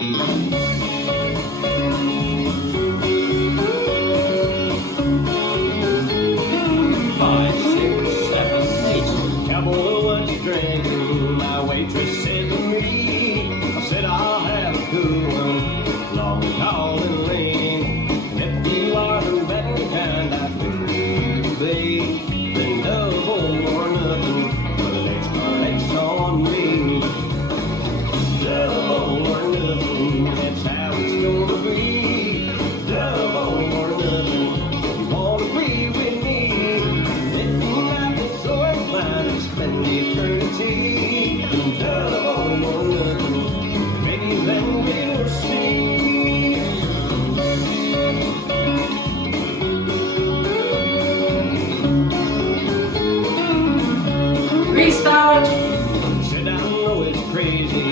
5, 6, 7, 8. Cowboy, what you drinking? My waitress said to me, I said I'll have a good one, long and tall and lean. And if you are the better kind, I figure you, babe, then double or nothing. Put an X on me. Double or nothing, that's how it's gonna be. Double or nothing, you wanna be with me. If you like it so inclined to spend eternity. Double or nothing, maybe then we'll see. Restart. Said I know it's crazy,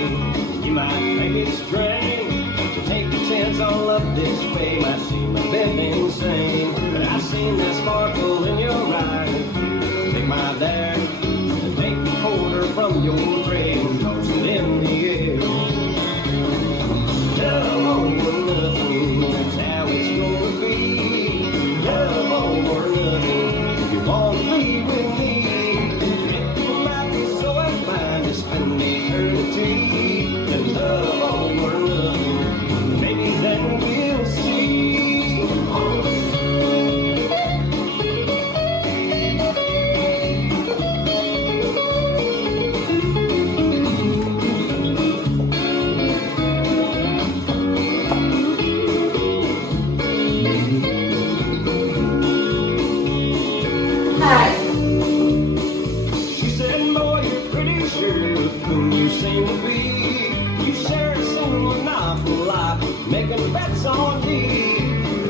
you might think it's strange to take a chance on love this way. Might seem a bit insane, but I seen that sparkle in your eyes. Take my dare and take the quarter from your tray and toss it in the air. Double or nothing, that's how it's gonna be. Double or nothing, if you wanna be with me. Spend eternity and love or nothing. Maybe then we'll see. Hey. She said, boy, you're pretty sure whom you seem to be. You share a single awful lot, making bets on me.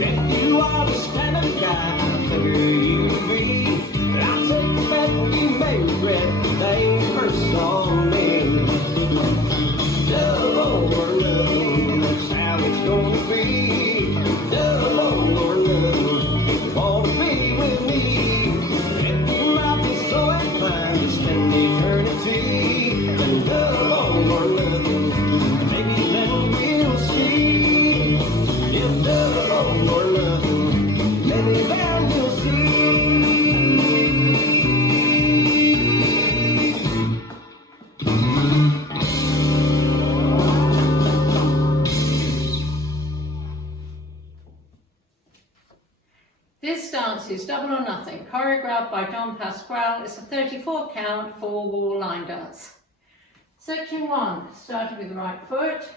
If you are this kind of guy, I figure you to be. But I'll take a bet you may regret laying first on me. Double or nothing, that's how it's gonna be. Double or nothing, if you wanna be with me. If you might be so inclined to spend eternity, then double or nothing, maybe then we'll see. If double or nothing, maybe then we'll see. This dance is Double or Nothing, choreographed by Don Pasquale. It's a 34 count, 4-wall line dance. Section 1, starting with the right foot.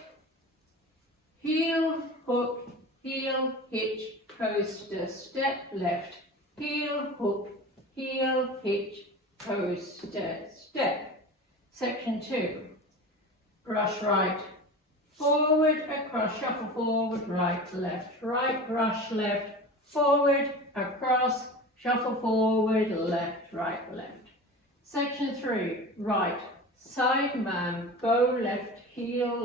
Heel, hook, heel, hitch, coaster, step, left. Heel, hook, heel, hitch, coaster, step. Section 2, brush right, forward, across, shuffle forward, right, left, brush left, forward, across, shuffle forward, left, right, left. Section 3, right, side man, go, left, heel,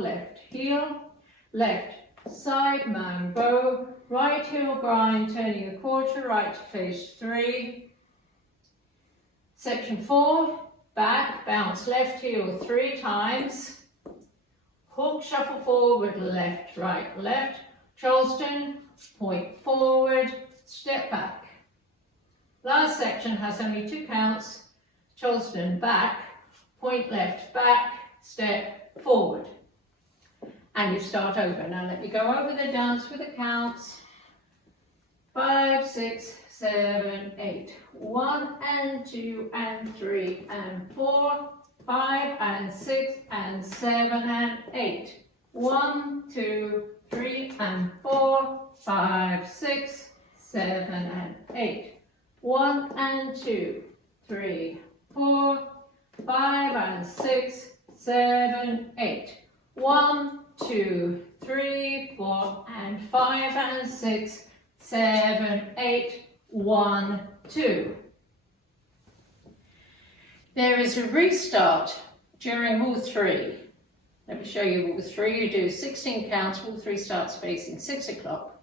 left, side man, go, right heel grind, turning a quarter, right to face 3. Section 4, back, bounce left heel 3 times, hook, shuffle forward, left, right, left, Charleston, point forward, step back. Last section has only 2 counts, Charleston back, point left, back, step forward. And you start over. Now let me go over the dance with the counts. 5, 6, 7, 8. 1 and 2 and 3 and 4, 5 and 6 and 7 and 8. 1, 2, 3 and 4, 5, 6, 7 and 8. 1 and 2, 3, 4, 5 and 6, 7, 8. 1, 2, 3, 4 and 5 and 6, 7, 8. 1, 2. There is a restart during wall 3. Let me show you wall 3. You do 16 counts. Wall 3 starts facing 6 o'clock.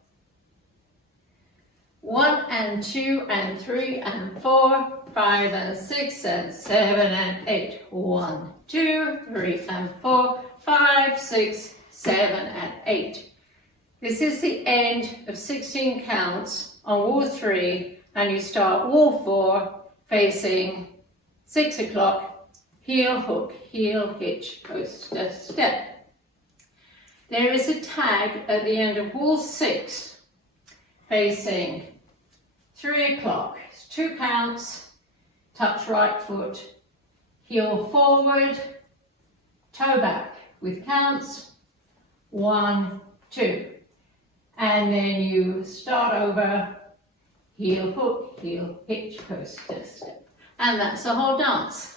1 and 2 and 3 and 4, 5 and 6 and 7 and 8. 1, 2, 3 and 4, 5, 6, 7 and 8. This is the end of 16 counts on wall 3, and you start wall 4 facing 6 o'clock, heel, hook, heel, hitch, coaster, step. There is a tag at the end of wall 6 facing 3 o'clock. It's 2 counts, touch right foot, heel forward, toe back with counts, 1, 2. And then you start over, heel, hook, heel, hitch, coaster, step. And that's the whole dance.